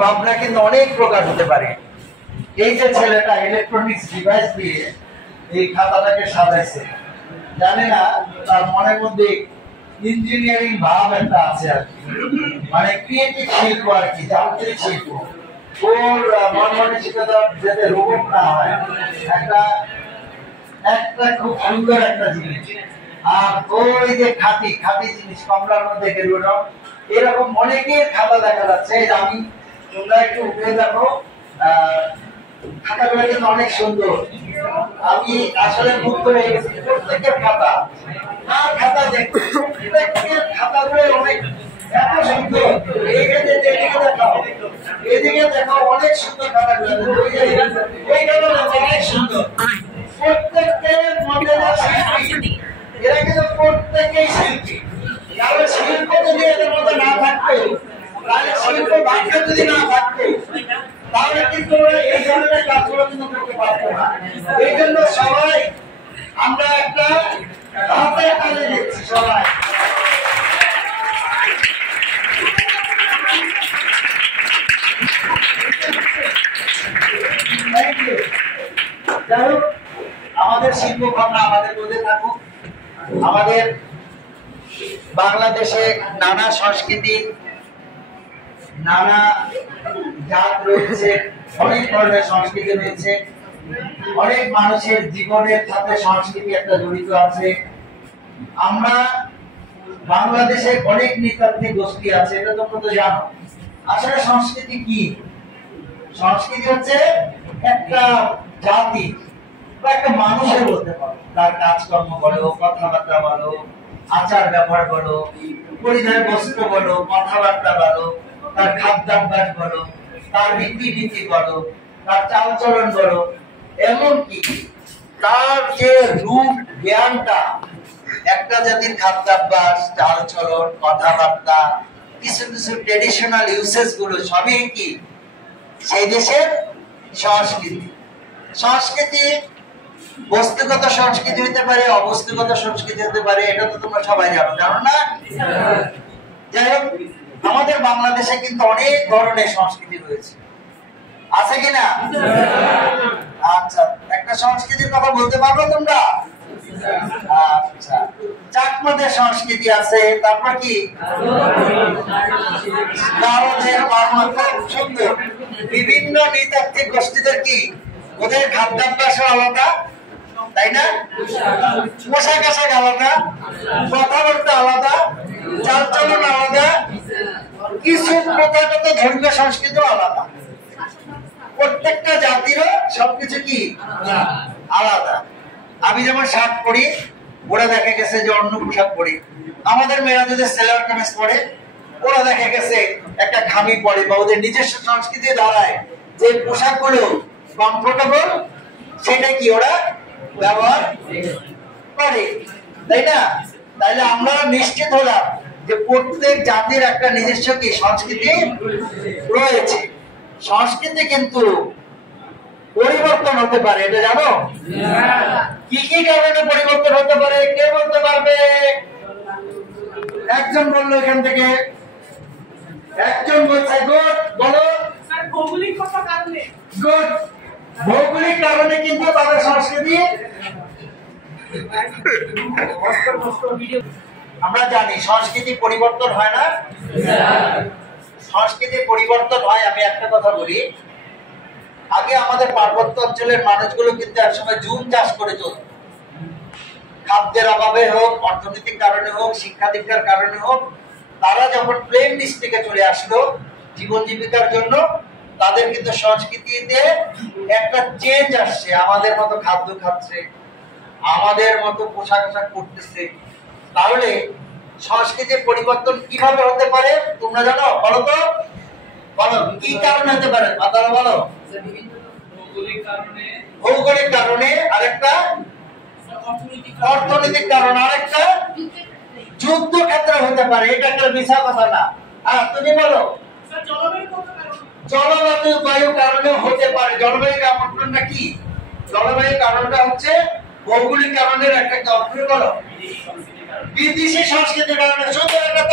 ভাবনা কিন্তু অনেক প্রকার হতে পারে। এই যে ছেলেটা ইলেকট্রনিক্স ডিভাইস দিয়ে এই খাতাটাকে সাজাইছে, জানে না তার মনের মধ্যে ইঞ্জিনিয়ারিং ভাব একটা আছে আর কি, মানে ক্রিয়েটিভ শিল্প আর কি, যান্ত্রিক শিল্প। ওর মন মানসিকতা যাতে রোবট না হয়, একটা খুব সুন্দর একটা জিনিস। আর ওই যে খাঁটি জিনিস কমলার মধ্যে গেল, এরকম অনেকের খাতা দেখা যাচ্ছে। আমি তোমরা একটু উঠে দেখো, খাতাগুলো কিন্তু অনেক সুন্দর। আমি আসলে মুগ্ধ হয়ে গেছি প্রত্যেকের খাতা, আর খাতা দেখতে প্রত্যেকের খাতাগুলো অনেক এত সুন্দর। এদিকে দেখাও অনেক সুন্দর খাতাগুলো, অনেক সুন্দর। প্রত্যেকের মধ্যে শিল্পী, এরা কিন্তু প্রত্যেকেই শিল্পী। তাহলে শিল্প যদি এদের মধ্যে না থাকতো, তাহলে শিল্প ভাগ্য যদি না থাকতো, তাহলে কিন্তু এই ধরনের কাজগুলো কিন্তু করতে পারতো না। এই জন্য সবাই আমরা একটা হাতে তালি দিচ্ছি সবাই। যাই হোক, আমাদের শিল্প ভাবনা আমাদের মধ্যে থাকুক। আমাদের বাংলাদেশে নানা সংস্কৃতি, নানা জাত রয়েছে, অনেক ধরনের সংস্কৃতি রয়েছে। অনেক মানুষের জীবনের সাথে সংস্কৃতি একটা জড়িত আছে। আমরা বাংলাদেশে অনেক নৃতাত্ত্বিক গোষ্ঠী আছে, এটা তোমরা তো জানো। আসলে সংস্কৃতি কি? সংস্কৃতি হচ্ছে একটা জাতি বা একটা মানুষের বলতে পারো, তার কাজকর্ম বলো, কথাবার্তা বলো, আচার ব্যবহার বলো, পরিধান বস্ত্র বলো, কথাবার্তা বলো, তার খাদ্যাভ্যাস বলো, তার রীতিনীতি বলো, তার চালচলন বলো, এমনকি তার যে রূপ জ্ঞানটা, একটা জাতির খাদ্যাভ্যাস, চালচলন, কথাবার্তা, কিছু ট্রেডিশনাল ইউসেজ গুলো সবই কি সেই দেশের সংস্কৃতি। সংস্কৃতি বস্তুগত সংস্কৃতি হতে পারে, অবস্তুগত সংস্কৃতি হতে পারে, এটা তো তোমরা সবাই জানো, জানো না? যাই হোক, আমাদের বাংলাদেশে কিন্তু অনেক ধরনের সংস্কৃতি রয়েছে, আছে কিনা? আচ্ছা, একটা সংস্কৃতির কথা বলতে পারবে তোমরা? আচ্ছা, চাকমাদের সংস্কৃতি আছে, তারপর কি সুন্দর। বিভিন্ন নৃতাত্ত্বিক গোষ্ঠীদের কি ওদের খাদ্যাভ্যাস আলাদা, তাই না? পোশাক আশাক আলাদা, কথাবার্তা আলাদা, চালচলন আলাদা, কিছু প্রথাগত ধর্মীয় সংস্কৃতি আলাদা। প্রত্যেকটা জাতিরও সবকিছু কি আলাদা। আমি যেমন শার্ট পরি, ওরা দেখা গেছে যে অন্য পোশাক পরি। আমাদের মেয়েরা যদি সেলার কামিজ পরে, ওরা দেখা গেছে একটা খামি পরে, বা ওদের নিজস্ব সংস্কৃতি দ্বারায় যে পোশাকগুলো কমফোর্টেবল সেটা কি ওরা ব্যবহার করে, তাই না? তাইলে আমরা নিশ্চিত হলাম যে প্রত্যেক জাতির একটা নিজস্ব কি সংস্কৃতি রয়েছে। সংস্কৃতি কিন্তু পরিবর্তন হতে পারে, এটা জানো? কি কি কারণে পরিবর্তন হতে পারে কে বলতে পারবে? একজন বললো এখান থেকে, একজন বলছে গুড, বলো। ভৌগোলিক কারণে। গুড, ভৌগোলিক কারণে কিন্তু তাদের সংস্কৃতি, আমরা জানি সংস্কৃতি পরিবর্তন হয় না, সংস্কৃতি পরিবর্তন হয়। আমি একটা কথা বলি, আগে আমাদের পার্বত্য অঞ্চলের মানুষগুলো কিন্তু একসময় জুম চাষ করে চলত। খাদ্যের অভাবে হোক, অর্থনৈতিক কারণে হোক, শিক্ষা দীক্ষার কারণে হোক, তারা যখন প্লেন ডিস্ট্রিক্টে চলে আসলো জীবন জীবিকার জন্য, তাদের কিন্তু সংস্কৃতিতে একটা চেঞ্জ আসছে। আমাদের মতো খাদ্য খাচ্ছে, আমাদের মতো পোশাক আশাক করতেছে। তাহলে সংস্কৃতির পরিবর্তন কিভাবে হতে পারে তোমরা জানো? বলো তো, বলো কি কারণে হতে পারে? মাতারা বলো। ভৌগোলিক কারণে, আরেকটা অর্থনৈতিক কারণ, আরেকটা যুদ্ধ ক্ষেত্রে হতে পারে। এটা একটা মিথ্যা কথা না। আর তুমি বলো। জলবায়ু কারণে হতে পারে। জলবায়ু কারণটা কি? জলবায়ু কারণটা হচ্ছে ভৌগোলিক কারণের একটা কারণ। বলো বিদেশি সংস্কৃতির কারণে। সুন্দর একটা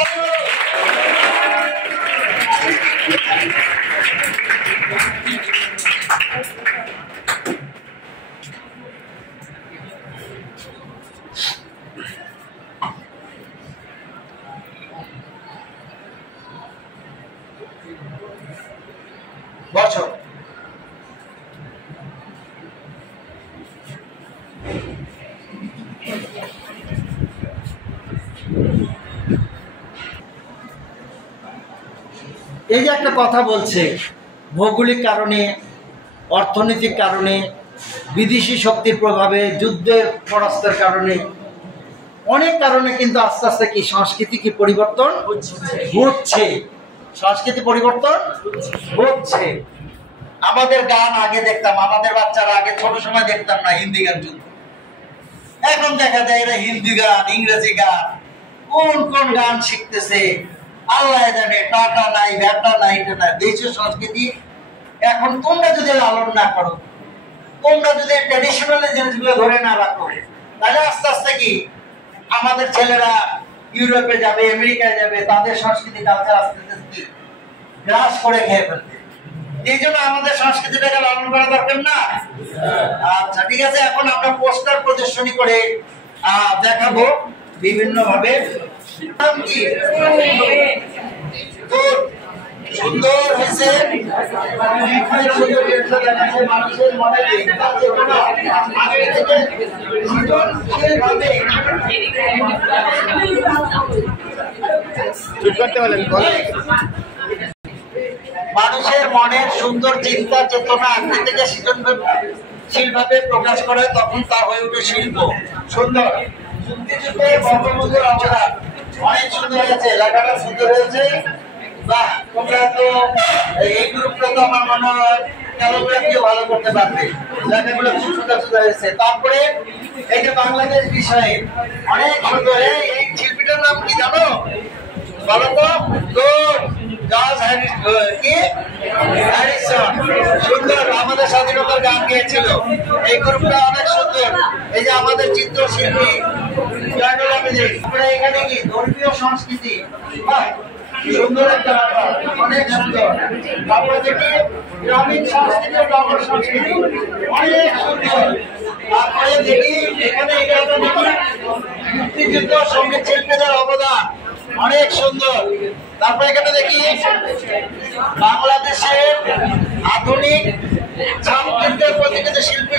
বছর। এই যে একটা কথা বলছে, ভৌগোলিক কারণে, অর্থনৈতিক কারণে, বিদেশি শক্তির প্রভাবে, যুদ্ধের পরাস্তের কারণে, অনেক কারণে কিন্তু আস্তে আস্তে কি সংস্কৃতি কি পরিবর্তন হচ্ছে, সংস্কৃতি পরিবর্তন হচ্ছে। আমাদের গান আগে দেখতাম, আমাদের বাচ্চারা আগে ছোট সময় দেখতাম না হিন্দি গান, যুদ্ধ। এখন দেখা যায় এরা হিন্দি গান, ইংরেজি গান, কোন কোন গান শিখতেছে আল্লাহ জানে। টাটা নাই, ব্যাটা নাই, এটা নাই। দেশের সংস্কৃতি এখন তোমরা যদি লালন না করো, তোমরা যদি ট্র্যাডিশনাল জিনিসগুলো ধরে না রাখো, তাহলে আস্তে আস্তে কি আমাদের ছেলেরা ইউরোপে যাবে, আমেরিকায় যাবে, তাদের সংস্কৃতি কালচার আস্তে আস্তে কি গ্রাস করে খেয়ে ফেলবে। এই জন্য আমাদের সংস্কৃতিটাকে লালন করা দরকার না? আচ্ছা ঠিক আছে, এখন আমরা পোস্টার প্রদর্শনী করে দেখাবো বিভিন্ন ভাবে। সুন্দর হয়েছে, মানুষের মনে মানুষের মনের সুন্দর চিন্তা চেতনা আগে থেকে সৃজনশীল ভাবে প্রকাশ করে, তখন তা হয়ে ওঠে শিল্প। সুন্দর মুক্তিযুদ্ধের বঙ্গবন্ধুর অবদান অনেক সুন্দর হয়েছে, এলাকাটা সুন্দর হয়েছে। বাহ, তোমরা তো এই গ্রুপটা তো আমার মনে হয় ক্যালোগ্রাফিও ভালো করতে পারবে, জায়গাগুলো খুব সুন্দর সুন্দর হয়েছে। তারপরে এই যে বাংলাদেশ বিষয়ে অনেক সুন্দর। এই শিল্পীটার নাম কি জানো বলো তো? সুন্দর, আমাদের স্বাধীনতার গান গিয়েছিল। এই গ্রুপটা অনেক সুন্দর। এই যে আমাদের চিত্রশিল্পী জয়নুল আবেদিন। এখানে কি ধর্মীয় সংস্কৃতি, সুন্দর একটা ব্যাপার, অনেক সুন্দর। তারপরে দেখি গ্রামীণ সংস্কৃতি, নগর সংস্কৃতি, অনেক সুন্দর। তারপরে দেখি এখানে মুক্তিযুদ্ধ সঙ্গীত শিল্পীদের অবদান অনেক সুন্দর। তারপরে এখানে দেখি বাংলাদেশের আধুনিক সাংস্কৃতিক প্রতিনিধি শিল্পী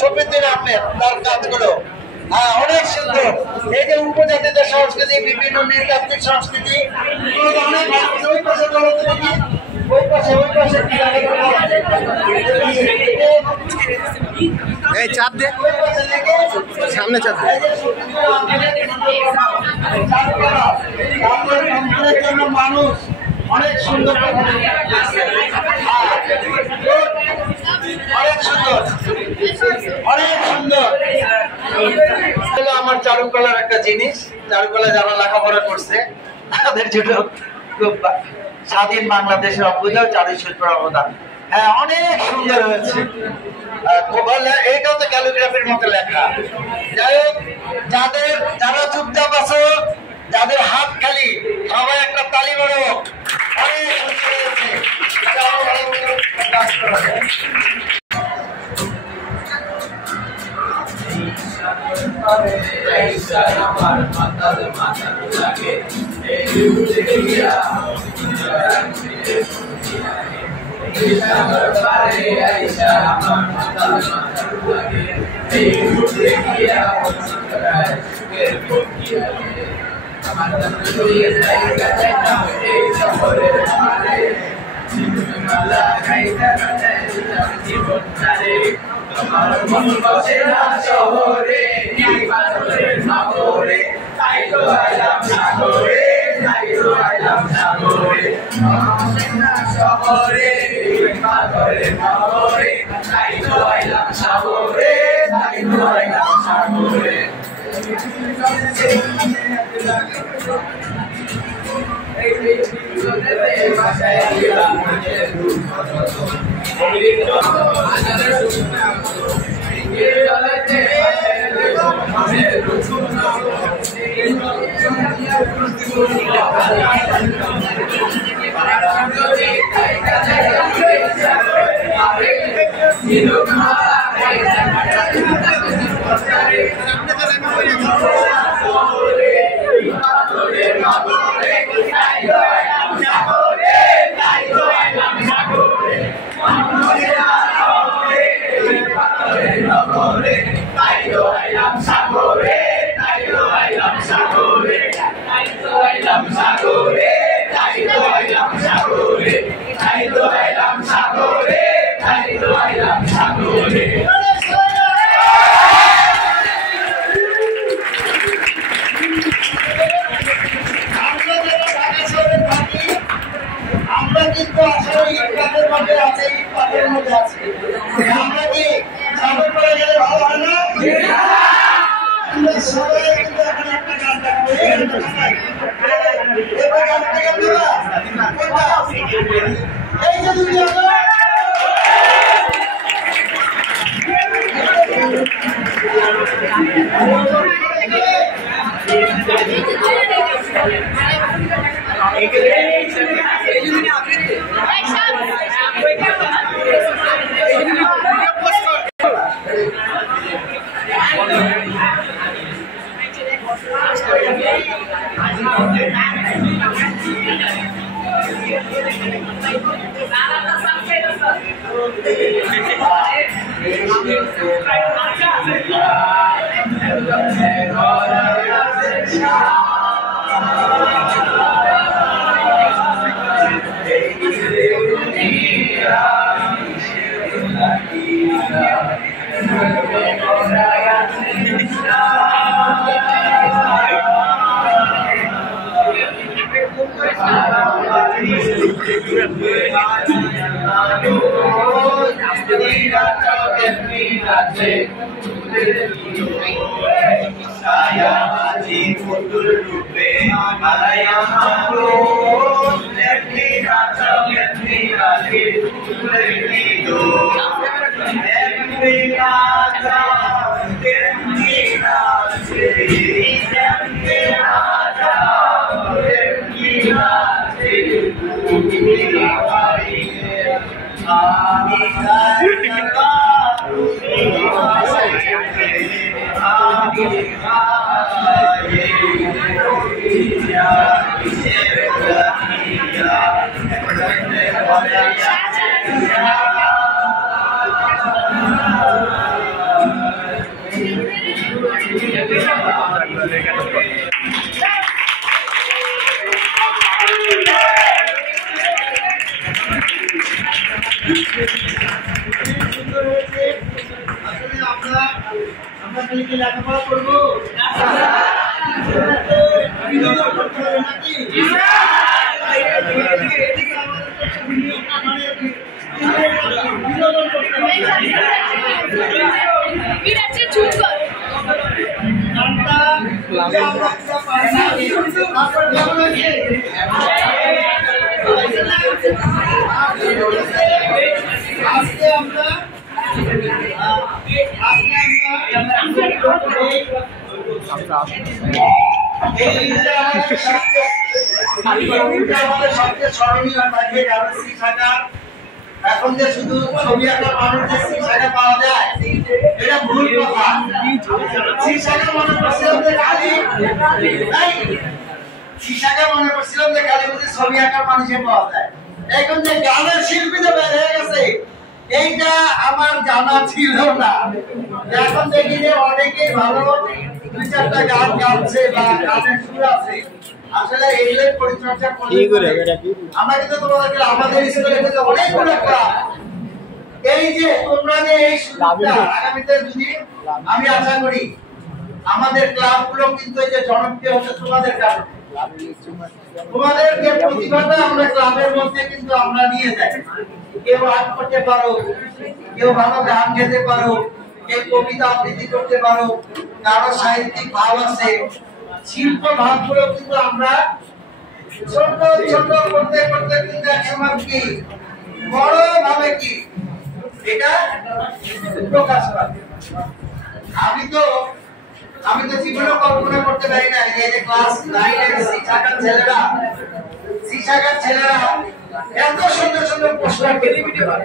শফিউদ্দিন আহমেদ, তার কাজগুলো অনেক সুন্দর। এই যে উপজাতিদের সংস্কৃতি, বিভিন্ন নৃতাত্ত্বিক সংস্কৃতি, অনেক ওই পাশে দেখি, ওই পাশে এই চাপ দে, সামনে চাপ দে। মানুষ অনেক সুন্দর, অনেক সুন্দর, অনেক সুন্দর। আমার চারুকলার একটা জিনিস, চারুকলা যারা লেখাপড়া করছে তাদের জন্য স্বাধীন বাংলাদেশের অভ্যুদয় চারুশিল্পের অবদান। হ্যাঁ, অনেক সুন্দর হয়েছে। এইটাও তো ক্যালিগ্রাফির মতো লেখা। যাই হোক, যারা চুপচাপ আছো, যাদের হাত খালি, সবাই একটা তালি মারো। অনেক সুন্দর হয়েছে। আমার মন বসে না শহরে, পাথরের নগরে, তাই তো আইলাম সাগরে, তাই তো আইলাম সাগরে। বসে না শহরে, পাথরের নগরে, তাই তো আইলাম সাগরে, তাই তো আইলাম সাগরে। আমরা কিন্তু আসলে ইট পাথরের মধ্যে আছে, ইট পাথরের মধ্যে আছে। আমরা কি সাগর করে গেলে ভালো হয় না? আমরা সবাই কিন্তু এখন একটা গান গাইবো। এই গানটা গাইবো না? কোনটা? এই যে দুজন লেখাপড়া করবো আজকে আমরা এখন যে শুধু ছবি আঁকার মানুষ যে শিক্ষাটা পাওয়া যায় এটা ভুল কথা। শিক্ষাটা মনে করছিলাম যে খালি শিক্ষাটা মনে করছিলাম যে খালি বুঝি ছবি আঁকার মানুষে পাওয়া যায়। এখন যে গানের শিল্পী যে বের হয়ে গেছে এইটা আমার জানা ছিল না। এখন দেখি যে অনেকেই ভালো দুই চারটা গান গাচ্ছে বা গানের সুর আছে। আসলে এইগুলোর পরিচর্যা করলে আমরা কিন্তু তোমাদেরকে আমাদের স্কুলে থেকে অনেকগুলো ক্লাব এই যে তোমরা যে এই সুরটা আগামীতে যদি আমি আশা করি আমাদের ক্লাবগুলো কিন্তু এই যে জনপ্রিয় হচ্ছে তোমাদের কারণে। তোমাদের যে প্রতিভাটা আমরা ক্লাবের মধ্যে কিন্তু আমরা নিয়ে যাই। কেউ আর্ট করতে পারো, কেউ ভালো গান গাইতে পারো, কেউ কবিতা আবৃত্তি করতে পারো, কারো সাহিত্যিক ভাব আছে। শিল্প ভাবগুলো কিন্তু আমরা ছোট ছোট করতে করতে কিন্তু একসময় কি বড় ভাবে কি এটা প্রকাশ পাবে। আমি তো জীবনে কল্পনা করতে পারি না যে ক্লাস 9 এর শিক্ষাকার ছেলেরা এত সুন্দর সুন্দর পোস্টার তৈরি করতে পারে।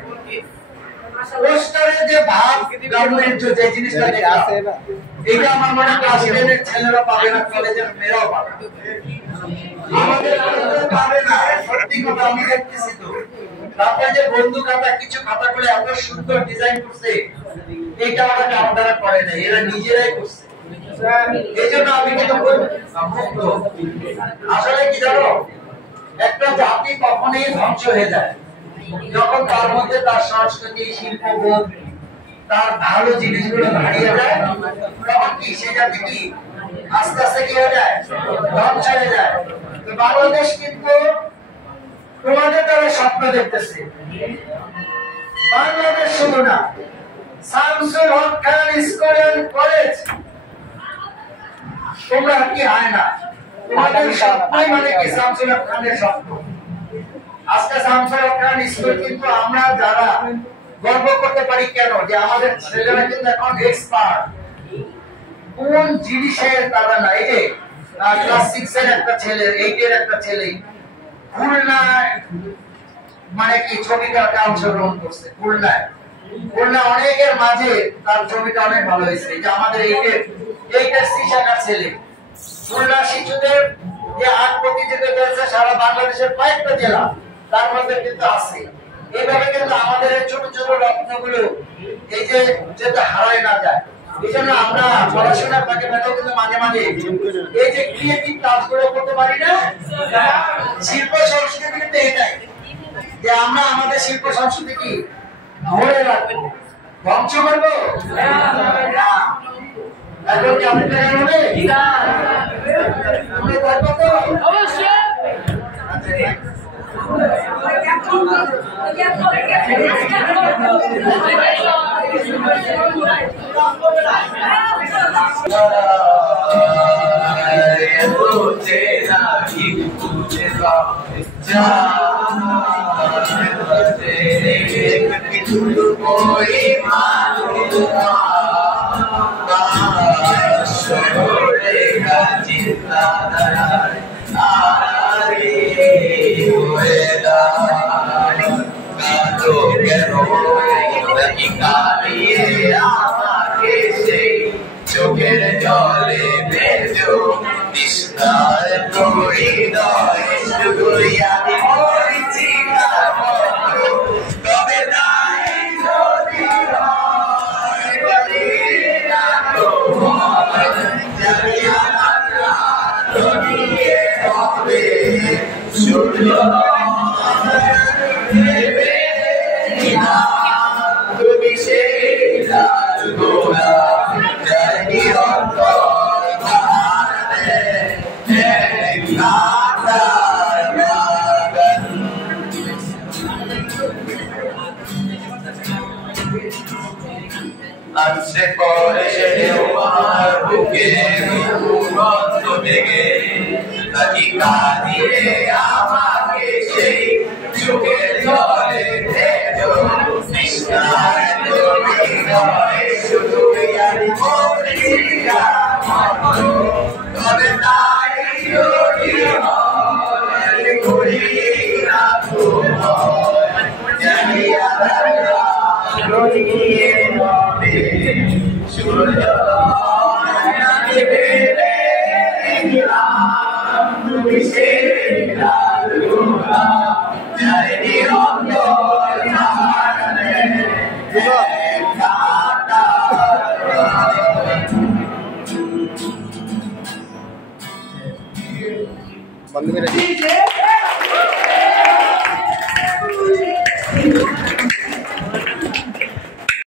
পোস্টারের যে ভাব গভর্নমেন্ট যে জিনিসটা আছে এটা আমার মনে হয় ক্লাস 10 এর ছেলেরা পাবে না, কলেজের মেয়েরাও পাবে না। আমাদের কলেজে পাবে না, সত্যি কথা আমি দেখতেছি তো। তারপরে যে বন্ধু খাতা কিছু খাতাগুলো এত সুন্দর ডিজাইন করছে এটা ওরা কারো দ্বারা করে না, এরা নিজেরাই করছে। এই জন্য আমি কিন্তু মুগ্ধ। আসলে কি জানো, একটা জাতি কখনোই ধ্বংস হয়ে যায় যখন তার মধ্যে তার সংস্কৃতি, শিল্পবোধ, তার ভালো জিনিসগুলো হারিয়ে যায়। তখন কি সে জাতি কি আস্তে আস্তে কি হয়ে যায়, ধ্বংস হয়ে যায়। তো বাংলাদেশ কিন্তু তোমাদের দ্বারা স্বপ্ন দেখতেছে। বাংলাদেশ শুধু না, শামসুল হক খান স্কুল এন্ড কলেজ, তোমরা কি হয় না, তোমাদের স্বপ্নই মানে কি শামসুল হক খানের স্বপ্ন। আজকে শামসুল হক খান স্কুল কিন্তু আমরা যারা গর্ব করতে পারি কেন, যে আমাদের ছেলেরা কিন্তু এখন এক্সপার্ট কোন জিনিসের তারা না। এই যে ক্লাস 6 এর একটা ছেলে, 8 এর একটা ছেলে খুলনায় মানে কি ছবিটাতে অংশগ্রহণ করছে। খুলনা অনেকের মাঝে তার ছবিটা অনেক ভালো হয়েছে। যে আমাদের এইটার শিশাখার ছেলে খুলনা শিশুদের যে আর্ট প্রতিযোগিতা হয়েছে সারা বাংলাদেশের কয়েকটা জেলা, তার মধ্যে কিন্তু আছে। এইভাবে কিন্তু আমাদের ছোট ছোট রত্নগুলো এই যে যাতে হারায় না যায়, এই জন্য আমরা পড়াশোনার ফাঁকে ফাঁকেও কিন্তু মাঝে মাঝে এই যে ক্রিয়েটিভ কাজগুলো করতে পারি না। শিল্প সংস্কৃতি কিন্তু এটাই, যে আমরা আমাদের শিল্প সংস্কৃতি কি ধরে রাখবো, ধ্বংস করবো না। এখন কি আমাদের দেখা হবে? আমরা করবো তো অবশ্যই। চোখের জলে ভেজো কৃষ্ণার হৃদয় আমি মরেছি তবে তাই যদি সূর্য তুমি সেই গোলা আনছে পরে সে আমার বুকে রক্ত বেগে নাকি কাঁদিয়ে আমাকে সেই চোখের জলে ভেজো কৃষ্ণার হৃদয় শুধু আমি মরেছি তবে তাই করি না জানি সূর্য তুমি সে बंद में रखिए।